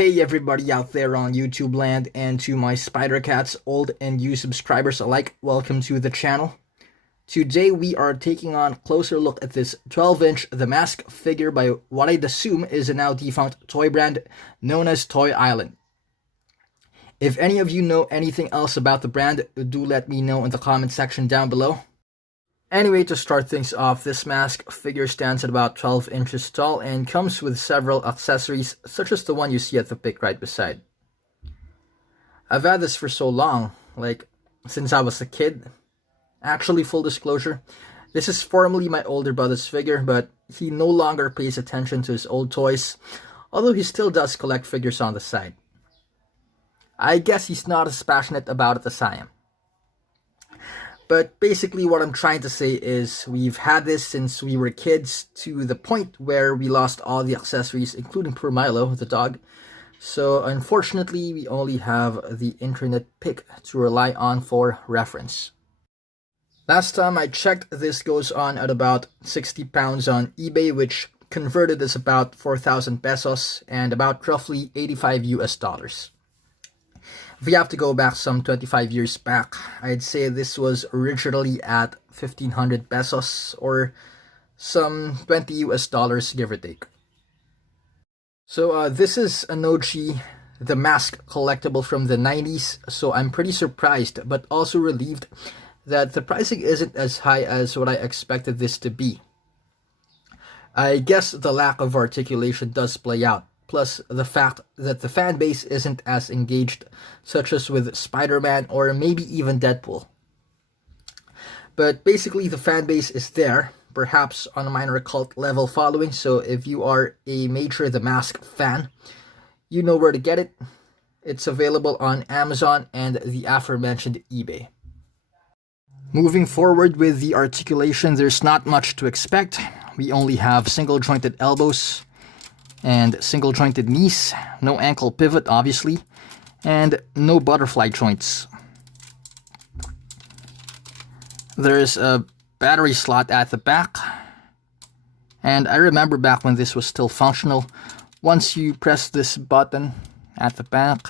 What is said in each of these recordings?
Hey everybody out there on YouTube land, and to my Spider Cats, old and new subscribers alike, welcome to the channel. Today we are taking on a closer look at this 12-inch The Mask figure by what I'd assume is a now defunct toy brand known as Toy Island. If any of you know anything else about the brand, do let me know in the comment section down below. Anyway, to start things off, this mask figure stands at about 12 inches tall and comes with several accessories, such as the one you see at the pic right beside. I've had this for so long, since I was a kid. Actually, full disclosure, this is formerly my older brother's figure, but he no longer pays attention to his old toys, although he still does collect figures on the side. I guess he's not as passionate about it as I am. But basically what I'm trying to say is we've had this since we were kids, to the point where we lost all the accessories, including poor Milo, the dog. So unfortunately, we only have the internet pic to rely on for reference. Last time I checked, this goes on at about 60 pounds on eBay, which converted is about 4,000 pesos and about roughly 85 US dollars. If we have to go back some 25 years back, I'd say this was originally at 1,500 pesos or some 20 US dollars, give or take. So this is an OG The Mask collectible from the 90s, so I'm pretty surprised but also relieved that the pricing isn't as high as what I expected this to be. I guess the lack of articulation does play out, plus the fact that the fan base isn't as engaged, such as with Spider-Man or maybe even Deadpool. But basically the fan base is there, perhaps on a minor cult level following, so if you are a major The Mask fan, you know where to get it. It's available on Amazon and the aforementioned eBay. Moving forward with the articulation, there's not much to expect. We only have single jointed elbows and single jointed knees, no ankle pivot obviously, and no butterfly joints. There's a battery slot at the back, and I remember back when this was still functional, once you press this button at the back,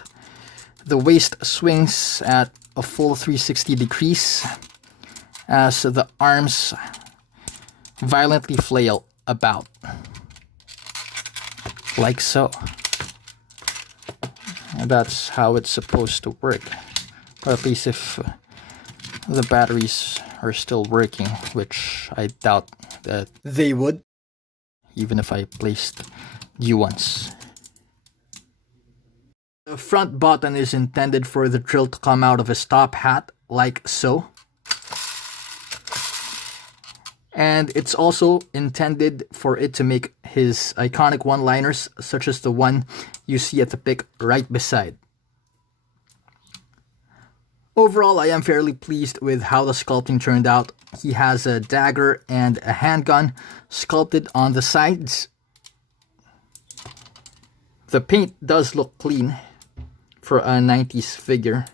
the waist swings at a full 360 degrees as the arms violently flail about. Like so. And that's how it's supposed to work. Or at least if the batteries are still working, which I doubt that they would, even if I placed new ones. The front button is intended for the drill to come out of his top hat, like so. And it's also intended for it to make his iconic one-liners, such as the one you see at the pic right beside. Overall, I am fairly pleased with how the sculpting turned out. He has a dagger and a handgun sculpted on the sides. The paint does look clean for a 90s figure.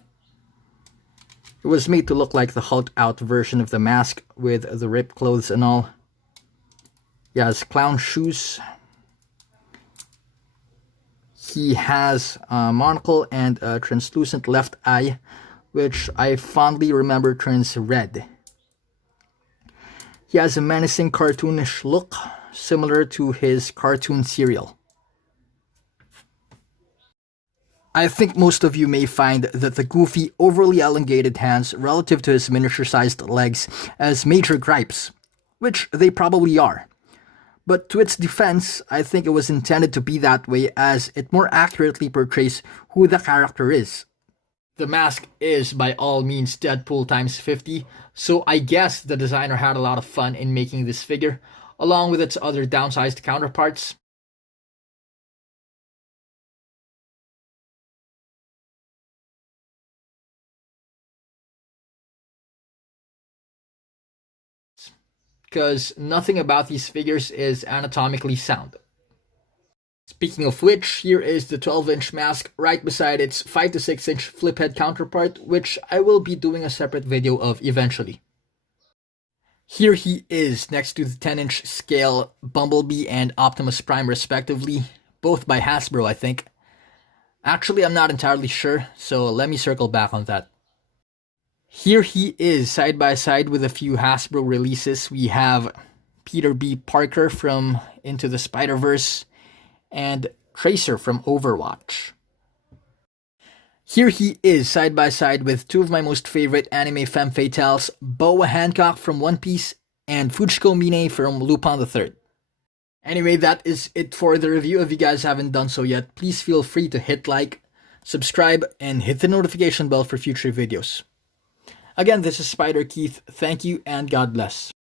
It was made to look like the hulked out version of The Mask with the ripped clothes and all. He has clown shoes. He has a monocle and a translucent left eye, which I fondly remember turns red. He has a menacing cartoonish look, similar to his cartoon cereal. I think most of you may find that the goofy, overly elongated hands relative to his miniature-sized legs as major gripes, which they probably are. But to its defense, I think it was intended to be that way as it more accurately portrays who the character is. The Mask is by all means Deadpool times 50, so I guess the designer had a lot of fun in making this figure, along with its other downsized counterparts. Because nothing about these figures is anatomically sound. Speaking of which, here is the 12-inch mask right beside its 5 to 6-inch flip head counterpart, which I will be doing a separate video of eventually. Here he is next to the 10-inch scale Bumblebee and Optimus Prime respectively, both by Hasbro I think. Actually, I'm not entirely sure, so let me circle back on that. Here he is, side by side with a few Hasbro releases. We have Peter B. Parker from Into the Spider-Verse and Tracer from Overwatch. Here he is, side by side with two of my most favorite anime femme fatales, Boa Hancock from One Piece and Fujiko Mine from Lupin III. Anyway, that is it for the review. If you guys haven't done so yet, please feel free to hit like, subscribe, and hit the notification bell for future videos. Again, this is Spider Keith. Thank you and God bless.